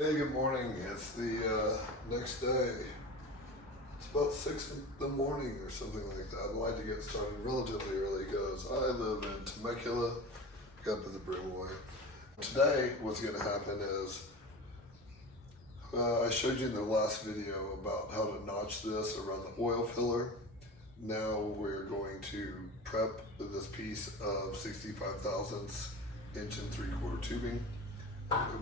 Hey, good morning. It's the next day. It's about 6 in the morning or something like that. I like to get started relatively early because I live in Temecula, got to the Brimway. Today, what's going to happen is I showed you in the last video about how to notch this around the oil filler. Now we're going to prep this piece of 65 thousandths inch and 3/4 tubing.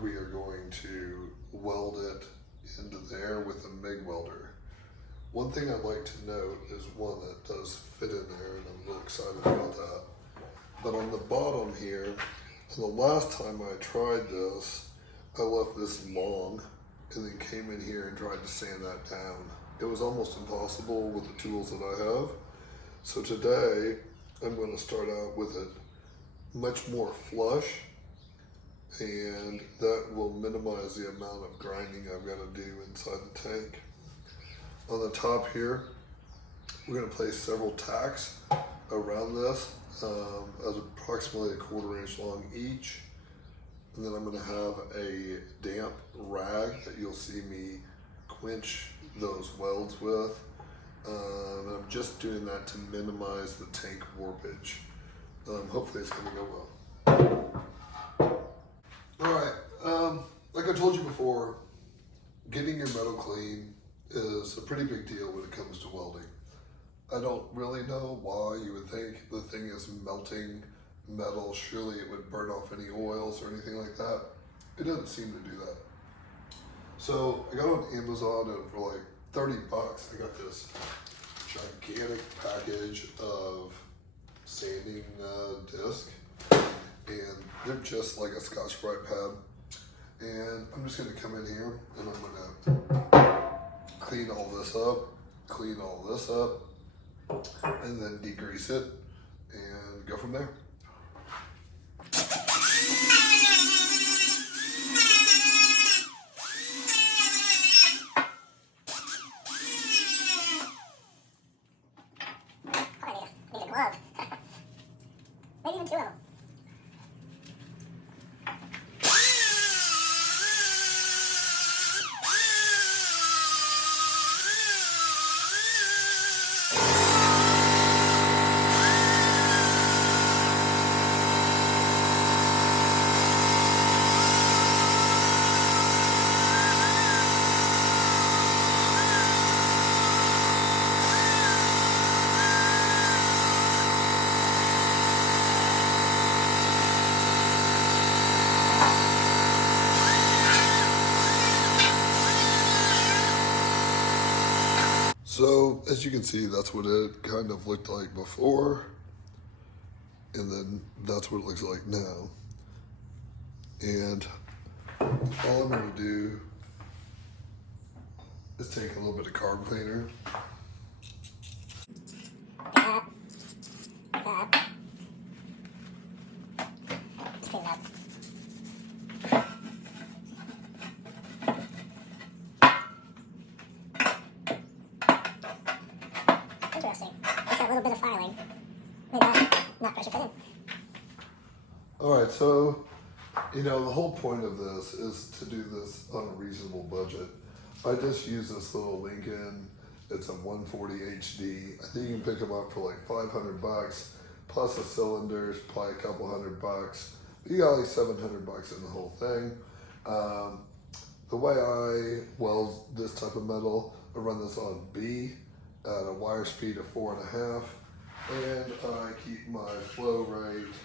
We are going to weld it into there with a MIG welder. One thing I'd like to note is one that does fit in there, and I'm real excited about that. But on the bottom here, and the last time I tried this, I left this long and then came in here and tried to sand that down. It was almost impossible with the tools that I have. So today, I'm going to start out with it much more flush, and that will minimize the amount of grinding I've got to do inside the tank. On the top here, we're going to place several tacks around this as approximately 1/4 inch long each. And then I'm going to have a damp rag that you'll see me quench those welds with. And I'm just doing that to minimize the tank warpage. Hopefully it's going to go well. Alright, like I told you before, getting your metal clean is a pretty big deal when it comes to welding. I don't really know why you would think the thing is melting metal. Surely it would burn off any oils or anything like that. It doesn't seem to do that. So I got on Amazon, and for like 30 bucks, I got this gigantic package of sanding disc. And they're just like a Scotch-Brite pad. And I'm just gonna come in here and I'm gonna clean all this up, and then degrease it and go from there. Need a glove. Maybe even two of them. So as you can see, that's what it kind of looked like before, and then that's what it looks like now. And all I'm going to do is take a little bit of carb cleaner. Just clean it up. Interesting. Just that little bit of filing. Maybe not pressure fit in. Alright, so, the whole point of this is to do this on a reasonable budget. I just use this little Lincoln. It's a 140 HD. I think you can pick them up for like 500 bucks, plus the cylinders, probably a couple $100. You got like 700 bucks in the whole thing. The way I weld this type of metal, I run this on B at a wire speed of 4.5, and I keep my flow rate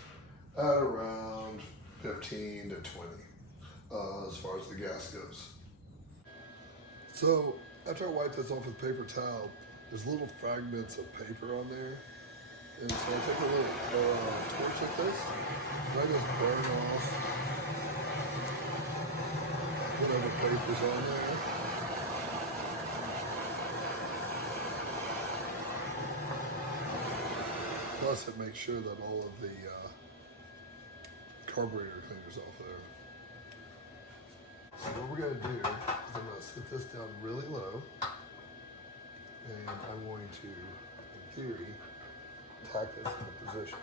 at around 15 to 20 as far as the gas goes. So after I wipe this off with paper towel, there's little fragments of paper on there. And so I take a little torch at this, and I just burn off whatever paper's on there. Plus it makes sure that all of the carburetor cleaner's off there. So what we're going to do is I'm going to sit this down really low, and I'm going to, in theory, tack this into position.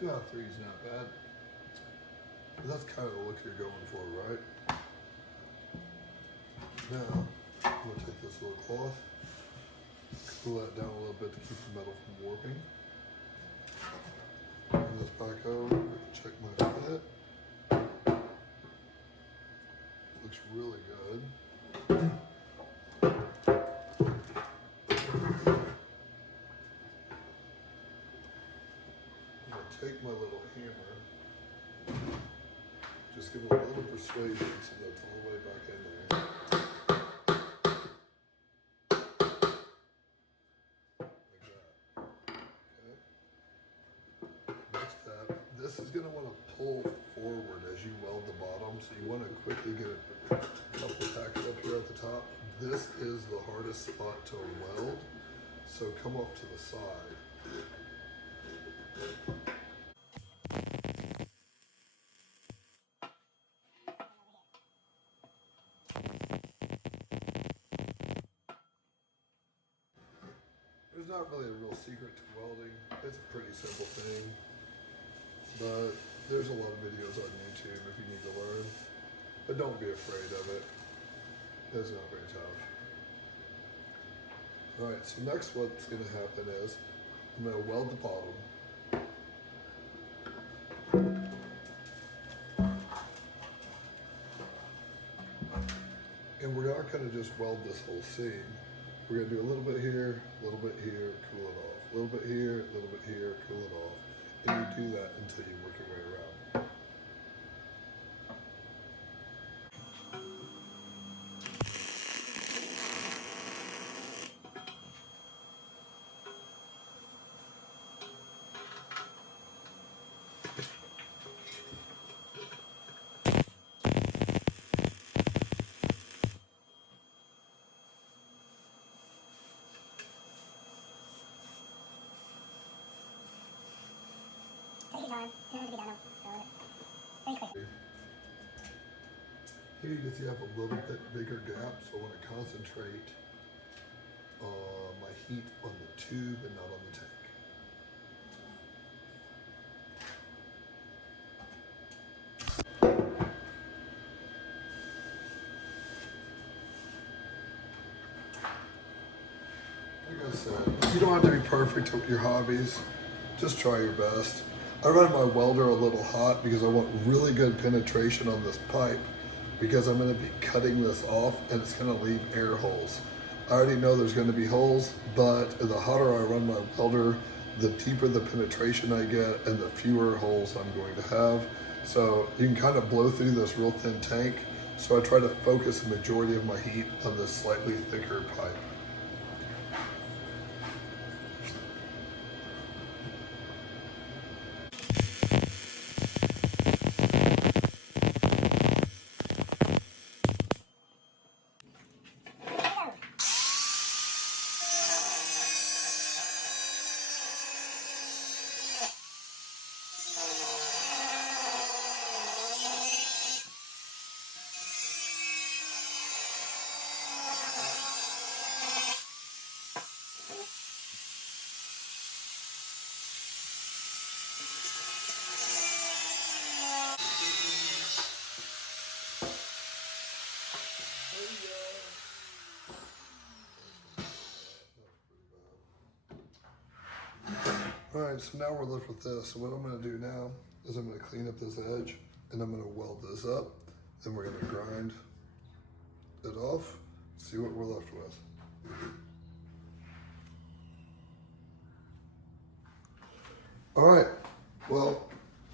2.5, 3 is not bad. But that's kind of the look you're going for, right? Now, I'm going to take this little cloth, cool that down a little bit to keep the metal from warping. Bring this back over, check my fit. Looks really good. I'm going to take my little hammer, just give it a little persuasion so that's all the way back in there. This is going to want to pull forward as you weld the bottom, so you want to quickly get a couple tacks up here at the top. This is the hardest spot to weld, so come off to the side. There's not really a real secret to welding. It's a pretty simple thing. But there's a lot of videos on YouTube if you need to learn. But don't be afraid of it. It's not very tough. Alright, so next what's going to happen is I'm going to weld the bottom. And we're not going to just weld this whole seam. We're going to do a little bit here, a little bit here, cool it off. A little bit here, a little bit here, cool it off. And you do that until you work your way around. Take your time. It doesn't have to be done very quick. Here you can see I have a little bit bigger gap, so I want to concentrate my heat on the tube and not on the tank. Like I said, you don't have to be perfect with your hobbies. Just try your best. I run my welder a little hot because I want really good penetration on this pipe, because I'm going to be cutting this off and it's going to leave air holes. I already know there's going to be holes, but the hotter I run my welder, the deeper the penetration I get and the fewer holes I'm going to have. So you can kind of blow through this real thin tank. So I try to focus the majority of my heat on this slightly thicker pipe. Alright, so now we're left with this. So what I'm going to do now is I'm going to clean up this edge and I'm going to weld this up. Then we're going to grind it off, see what we're left with. Alright, well,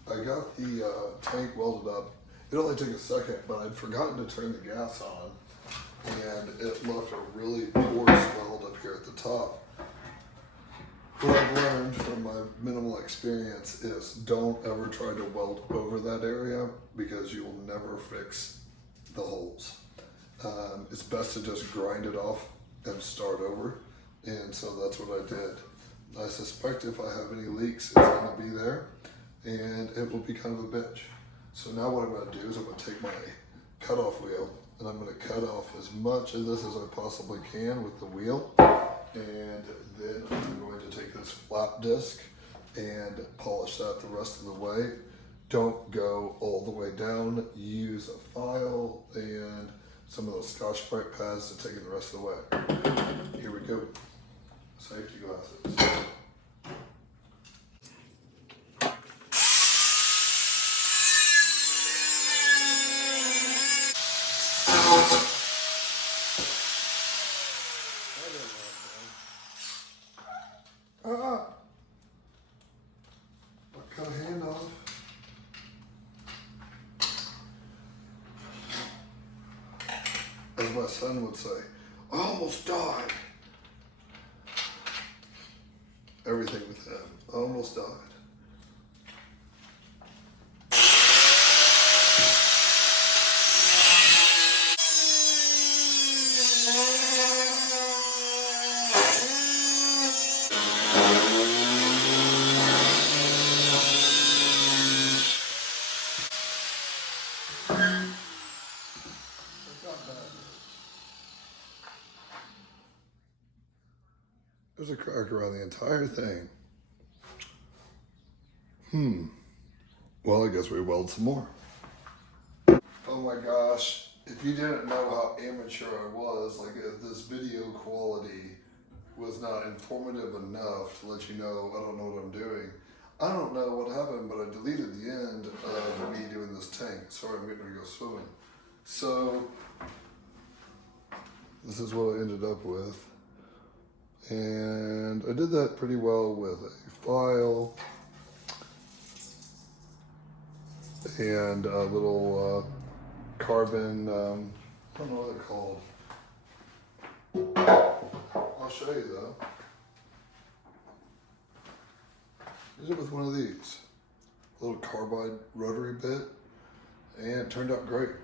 I got the tank welded up. It only took a second, but I'd forgotten to turn the gas on and it left a really poor weld up here at the top. What I've learned from my minimal experience is don't ever try to weld over that area because you will never fix the holes. It's best to just grind it off and start over, and so that's what I did. I suspect if I have any leaks, it's going to be there, and it will be kind of a bitch. So now what I'm going to do is I'm going to take my cutoff wheel, and I'm going to cut off as much of this as I possibly can with the wheel. And then I'm going to take this flap disc and polish that the rest of the way. Don't go all the way down. Use a file and some of those Scotch-Brite pads to take it the rest of the way. Here we go. Safety glasses. Cut a hand off. As my son would say, I almost died. Everything with him. I almost died. There's a crack around the entire thing. Well, I guess we weld some more. Oh my gosh. If you didn't know how amateur I was, like if this video quality was not informative enough to let you know I don't know what I'm doing. I don't know what happened, but I deleted the end of me doing this tank. Sorry, I'm getting ready to go swimming. So, this is what I ended up with. And I did that pretty well with a file and a little carbon, I don't know what they're called. I'll show you though. Did it with one of these. A little carbide rotary bit, and it turned out great.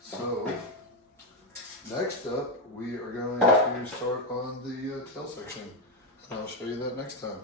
So, next up, we are going to start on the tail section, and I'll show you that next time.